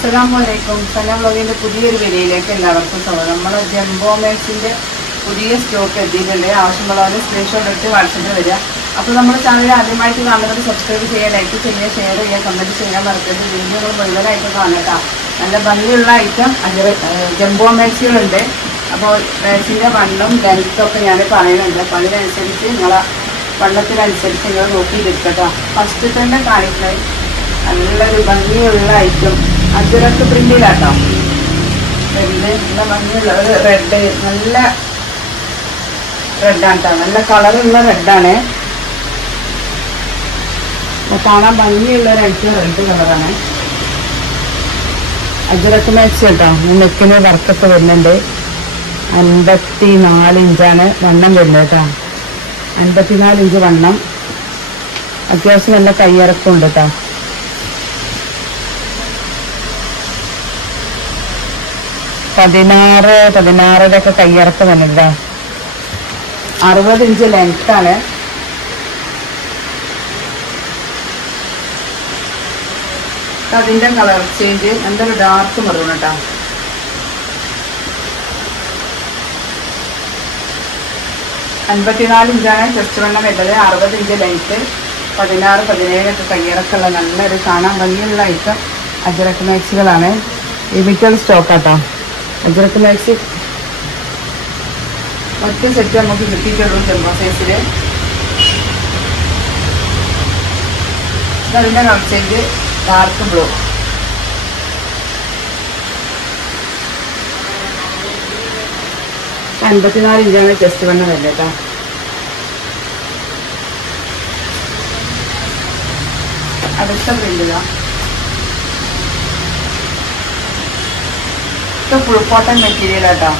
അസ്സലാമലൈക്കും. സലാം വ്ളോഗിൻ്റെ പുതിയൊരു വീഡിയോയിലേക്ക് എല്ലാവർക്കും സ്വാഗതം. നമ്മൾ ജംബോ മാക്സിൻ്റെ പുതിയ സ്റ്റോക്ക് എത്തിയിട്ടുണ്ട്. ആവശ്യമുള്ളവർ സ്ക്രീൻഷോട്ട് എടുത്ത് വാട്സപ്പിൽ വരിക. അപ്പോൾ നമ്മുടെ ചാനൽ ആദ്യമായിട്ട് കാണുന്നത് സബ്സ്ക്രൈബ് ചെയ്യുക, ലൈക്ക് ചെയ്യുക, ഷെയർ ചെയ്യുക, കമൻറ്റ് ചെയ്യാൻ മറക്കരുത്. വീഡിയോകൾ മുഴുവനായിട്ട് കാണാം. നല്ല ഭംഗിയുള്ള ഐറ്റം ജംബോ മാക്സികളുണ്ട്. അപ്പോൾ മാക്സിൻ്റെ വണ്ണം ലെങ്ത്തൊക്കെ ഞാൻ പറയുന്നുണ്ട്. അപ്പോൾ അതിനനുസരിച്ച് നിങ്ങളെ വണ്ണത്തിനനുസരിച്ച് നിങ്ങൾ നോക്കിയിരിക്കട്ടോ. ഫസ്റ്റ് തന്നെ കാണിക്കുന്നത് നല്ലൊരു ഭംഗിയുള്ള ഐറ്റം അജറക്ക് പ്രിന്റിലാട്ടോ. നല്ല ഭംഗിയുള്ള ഒരു റെഡ്, നല്ല റെഡാണ് കേട്ടോ. നല്ല കളറുള്ള റെഡാണ്. കാണാൻ ഭംഗിയുള്ള ഒരു ഐറ്റം റെഡ് കളറാണ്. അജറക്ക് മാക്സി കേട്ടോ. നെക്കിന് വർക്കൊക്കെ വരുന്നുണ്ട്. 54 ഇഞ്ചാണ് വണ്ണം വരുന്നത് കേട്ടോ. 54 ഇഞ്ച് വണ്ണം. അത്യാവശ്യം നല്ല കയ്യിറക്കമുണ്ട് കേട്ടോ. 16 കയ്യിറക്കം വന്നില്ല. 60 ഇഞ്ച് ലെങ്ത്താണ്. അതിൻ്റെ കളർ ചേഞ്ച് എന്തൊരു ഡാർക്ക് മറൂൺ കേട്ടോ. $54 ഇഞ്ചാണ് ചെസ്റ്റ് വണ്ണം വരുന്നത്. 60 ഇഞ്ച് ലെങ്ത്ത്. 16, 17 കയ്യിറക്കമുള്ള നല്ലൊരു കാണാൻ ഭംഗിയുള്ള ഐറ്റം അജറക്ക് മാക്സികളാണ്. ലിമിറ്റഡ് സ്റ്റോക്കാട്ടോ. അജറക്ക് മാക്സി ഒറ്റ സെറ്റ് നമുക്ക് കിട്ടിയിട്ടുള്ളൂ ജംബോ സൈസിൽ. അതിൻ്റെ കളർ ചേഞ്ച് ഡാർക്ക് ബ്ലൂ. $54 ഇഞ്ചാണ് ചെസ്റ്റ് വണ്ണം വരുന്നത് കേട്ടോ. അടുത്ത പ്രിന്റിലാണ് ഫുൾ കോട്ടൺ മെറ്റീരിയൽ കേട്ടോ.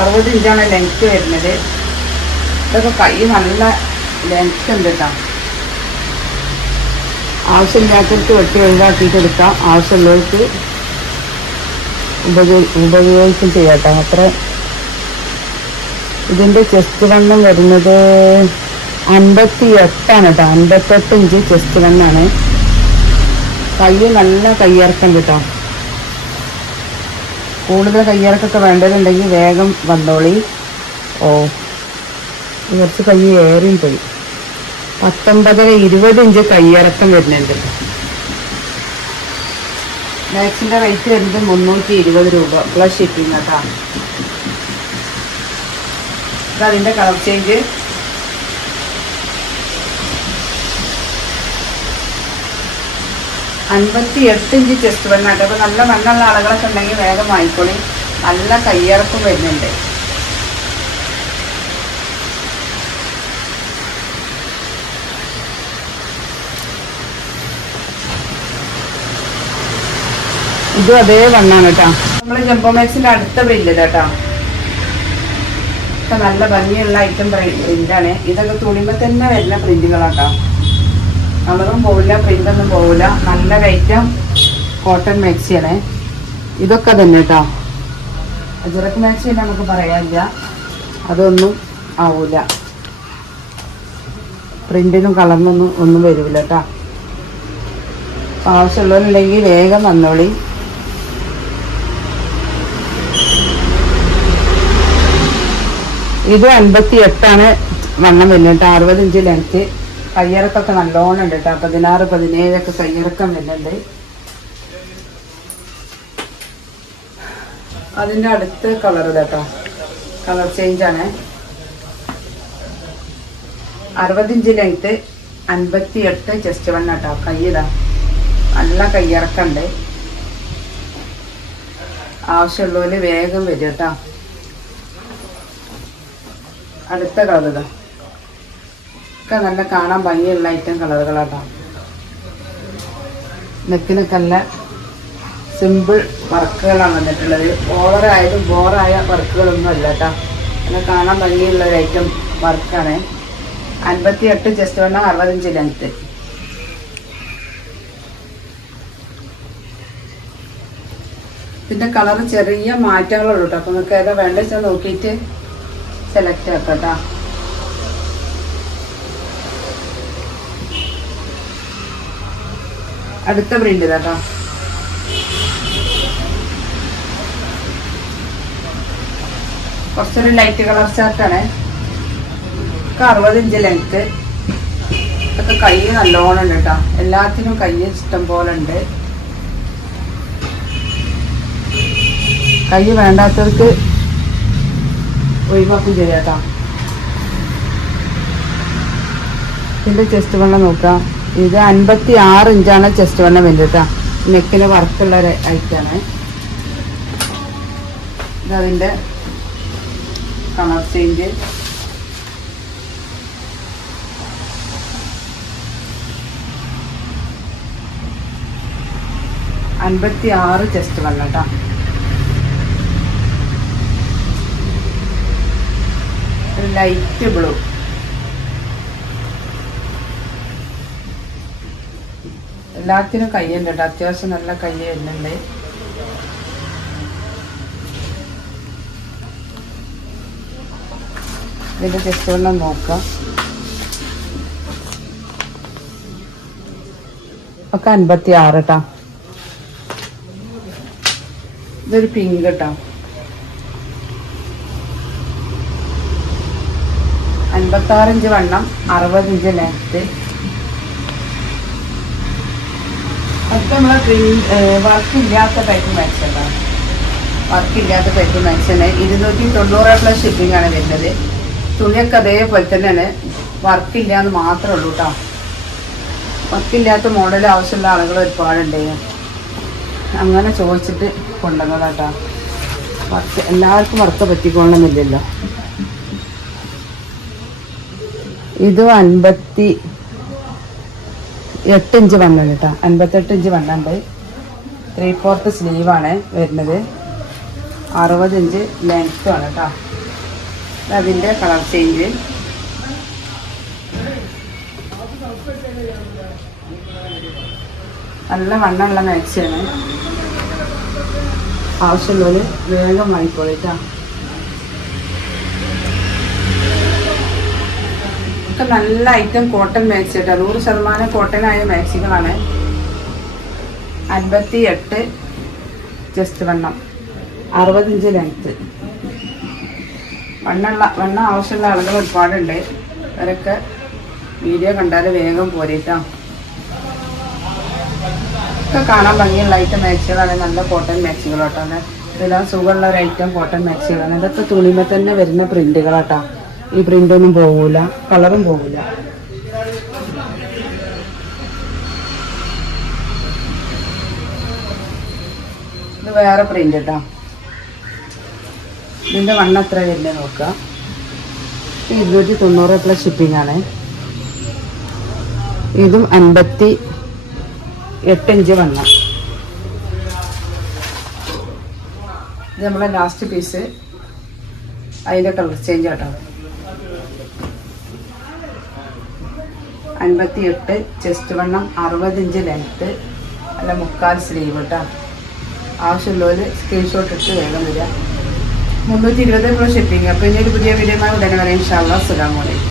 60 ഇഞ്ചാണ് ലെങ്ത്ത് വരുന്നത്. ഇതൊക്കെ കൈ നല്ല ലെങ്ത്ത് ഉണ്ട് കേട്ടോ. ആവശ്യമില്ലാത്തവർക്ക് വെട്ടി ഒഴിവാക്കിയിട്ട് എടുക്കാം. ആവശ്യമുള്ളവർക്ക് ഉപയോഗിക്കും ചെയ്യാം കേട്ടോ. അത്ര ഇതിൻ്റെ ചെസ്റ്റ് വണ്ണം വരുന്നത് 58 കേട്ടോ. 58 ഇഞ്ച് ചെസ്റ്റ് വണ്ണാണ്. കൈ നല്ല കയ്യിറക്കം കേട്ടോ. കൂടുതൽ കയ്യിറക്കൊക്കെ വേണ്ടതുണ്ടെങ്കിൽ വേഗം വന്നോളി. കുറച്ച് കൈ ഏറിയും പോയി. 19, 20 ഇഞ്ച് കയ്യിറക്കം വരുന്നുണ്ട്. മാക്സിൻ്റെ റേറ്റ് വരുന്നത് 320 രൂപ പ്ലസ് ഷിപ്പിംഗ് കേട്ടോ. അതിൻ്റെ കളർ ചേഞ്ച് $58 ഇഞ്ച് ചെസ്റ്റ് വണ്ണാട്ടോ. അപ്പോൾ നല്ല വണ്ണുള്ള ആളുകളൊക്കെ ഉണ്ടെങ്കിൽ വേഗം വാങ്ങിക്കോളി. നല്ല കയ്യിറക്കം വരുന്നുണ്ട്. ഇതും അതേ വണ്ണാണ് കേട്ടോ. നമ്മൾ ജംബോ മാക്സിൻ്റെ അടുത്ത പ്രിന്റ് കേട്ടോ. ഇതൊക്കെ നല്ല ഭംഗിയുള്ള ഐറ്റം പ്രിന്റാണ്. ഇതൊക്കെ തുണിമ തന്നെ വരുന്ന പ്രിന്റുകളാട്ടോ. കളറും പോവില്ല, പ്രിന്റൊന്നും പോവില്ല. നല്ല ഐറ്റം കോട്ടൺ മാക്സിയാണ്. ഇതൊക്കെ തന്നെ കേട്ടോ. അജറക്ക് മാക്സി നമുക്ക് പറയാനില്ല, അതൊന്നും ആവൂല. പ്രിന്റിനും കളറിനൊന്നും ഒന്നും വരില്ല കേട്ടോ. ആവശ്യമുള്ളവരുണ്ടെങ്കിൽ വേഗം വന്നോളി. ഇത് 58 വണ്ണം വരുന്നുണ്ട്. 60 ഇഞ്ച് ലെങ്ത്ത്. കയ്യിറക്കൊക്കെ നല്ലോണം ഉണ്ട് കേട്ടോ. 16, 17 കയ്യിറക്കം വരുന്നുണ്ട്. അതിൻ്റെ അടുത്ത് കളർ കേട്ടോ. കളർ ചേഞ്ചാണ്. 60 inch length. 58 ചെസ്റ്റ് വണ്ണം കേട്ടോ. കയ്യിടാ നല്ല കയ്യിറക്കുണ്ട്. ആവശ്യമുള്ളവര് വേഗം വരും കേട്ടോ. അടുത്ത കളർ ഒക്കെ നല്ല കാണാൻ ഭംഗിയുള്ള ഐറ്റം കളറുകളാട്ടോ. നെക്കിനൊക്കെ നല്ല സിമ്പിൾ വർക്കുകളാണ് വന്നിട്ടുള്ളത്. ഓവറായാലും ബോറായ വർക്കുകളൊന്നും അല്ല കേട്ടോ. നല്ല കാണാൻ ഭംഗിയുള്ള ഒരു ഐറ്റം വർക്കാണ്. 58 ചെസ്റ്റ് വണ്ണം. 60 ഇഞ്ച് ലെങ്ത്ത്. ഇതിൻ്റെ കളർ ചെറിയ മാറ്റങ്ങളുള്ളൂ കേട്ടോ. അപ്പോൾ നിങ്ങൾക്ക് ഏതാ വേണ്ട വെച്ചാൽ നോക്കിയിട്ട് സെലക്ട് ആക്കാം കേട്ടോ. അടുത്ത പ്രിന്റ് ഇതാട്ടോ. കുറച്ചൊരു ലൈറ്റ് കളർ ഷർട്ടാണ്. 60 inch length. ഇതൊക്കെ കൈ നല്ലോണം ഉണ്ട് കേട്ടോ. എല്ലാത്തിനും കൈ ഇഷ്ടം പോലെ ഉണ്ട്. കൈ വേണ്ടാത്തവർക്ക് ഒഴിവാക്കും ചെയ്യാം കേട്ടോ. ഇതിൻ്റെ ചെസ്റ്റ് വണ്ണം നോക്കാം. ഇത് 56 ഇഞ്ചാണ് ചെസ്റ്റ് വണ്ണം വരുന്നത് കേട്ടോ. നെക്കിന് വർക്കുള്ള ഒരു ഐറ്റാണ്. ഇതതിൻ്റെ കളർ ചേഞ്ച്. '56 ചെസ്റ്റ് വണ്ണം കേട്ടോ. ഒരു ലൈറ്റ് ബ്ലൂ. എല്ലാത്തിനും കയ്യുണ്ട് കേട്ടോ. അത്യാവശ്യം നല്ല കൈ വരുന്നുണ്ട്. ഇതിൻ്റെ ചെസ്റ്റ് വണ്ണം നോക്കാം. ഒക്കെ 56 കേട്ടോ. ഇതൊരു പിങ്ക് കേട്ടോ. 56 ഇഞ്ച് വണ്ണം, 60 ഇഞ്ച് ലെങ്ത്ത്. അതൊക്കെ നമ്മളെ വർക്കില്ലാത്ത ടൈപ്പ് മാക്സിലാണ്. വർക്കില്ലാത്ത ടൈപ്പ് മാക്സിന് 290 പ്ലസ് ഷിപ്പിംഗ് ആണ് വരുന്നത്. തുണിയൊക്കെ അതേപോലെ തന്നെയാണ്. വർക്കില്ല എന്ന് മാത്രമേ ഉള്ളൂ കേട്ടോ. വർക്കില്ലാത്ത മോഡൽ ആവശ്യമുള്ള ആളുകൾ ഒരുപാടുണ്ട്. അങ്ങനെ ചോദിച്ചിട്ട് കൊണ്ടുവന്നതാട്ടോ. വർക്ക് എല്ലാവർക്കും വർക്ക് പറ്റിക്കൊള്ളണമെന്നില്ലല്ലോ. ഇത് 58 ഇഞ്ച് വണ്ണം കേട്ടോ. 58 ഇഞ്ച് വണ്ണുണ്ട്. 3/4 സ്ലീവാണ് വരുന്നത്. 60 ഇഞ്ച് ലെങ്ത്തുമാണ് കേട്ടോ. അതിൻ്റെ കളർ ചേഞ്ച്. നല്ല വണ്ണമുള്ള മാക്സിയാണ്. ആവശ്യമുള്ളവർ വേഗം വാങ്ങിക്കോളൂ കേട്ടോ. ഒക്കെ നല്ല ഐറ്റം കോട്ടൺ മാക്സി കേട്ടോ. 100% കോട്ടനായ മാക്സികളാണ്. 58 ചെസ്റ്റ് വണ്ണം, 60 ഇഞ്ച് ലെങ്ത്ത്. വണ്ണം ആവശ്യമുള്ള ആളുകൾ ഒരുപാടുണ്ട്. അവരൊക്കെ വീഡിയോ കണ്ടാൽ വേഗം പോരേട്ടോ. ഒക്കെ കാണാൻ ഭംഗിയുള്ള ഐറ്റം മാക്സികളാണ്. നല്ല കോട്ടൺ മാക്സികളാട്ടോ. ഇതെല്ലാം സുഖമുള്ള ഒരു ഐറ്റം കോട്ടൺ മാക്സികളാണ്. ഇതൊക്കെ തുണിമ തന്നെ വരുന്ന പ്രിന്റുകളാട്ടോ. ഈ പ്രിന്റൊന്നും പോകൂല, കളറും പോകൂല. ഇത് വേറെ പ്രിന്റ് കേട്ടോ. ഇതിൻ്റെ വണ്ണം എത്ര വരുന്നത് നോക്കുക. 290 പ്ലസ് ഷിപ്പിംഗ് ആണ്. ഇതും 58 ഇഞ്ച് വണ്ണം. ഇത് നമ്മളെ ലാസ്റ്റ് പീസ്. അതിൻ്റെ കളർ ചേഞ്ച് കേട്ടോ. 58 ചെസ്റ്റ് വണ്ണം, 60 ഇഞ്ച് ലെങ്ത്ത്. അല്ല 3/4 സ്ലീവ് കേട്ടോ. ആവശ്യമുള്ളവർ സ്ക്രീൻഷോട്ട് ഇട്ട് വേഗം വരിക. 320 പ്ലസ് ഷിപ്പിംഗ്. അപ്പോൾ ഇനി ഒരു പുതിയ വീഡിയോ ഉടനെ വരെ ഇൻഷാ അല്ലാഹ്. അസ്സലാമു അലൈക്കും.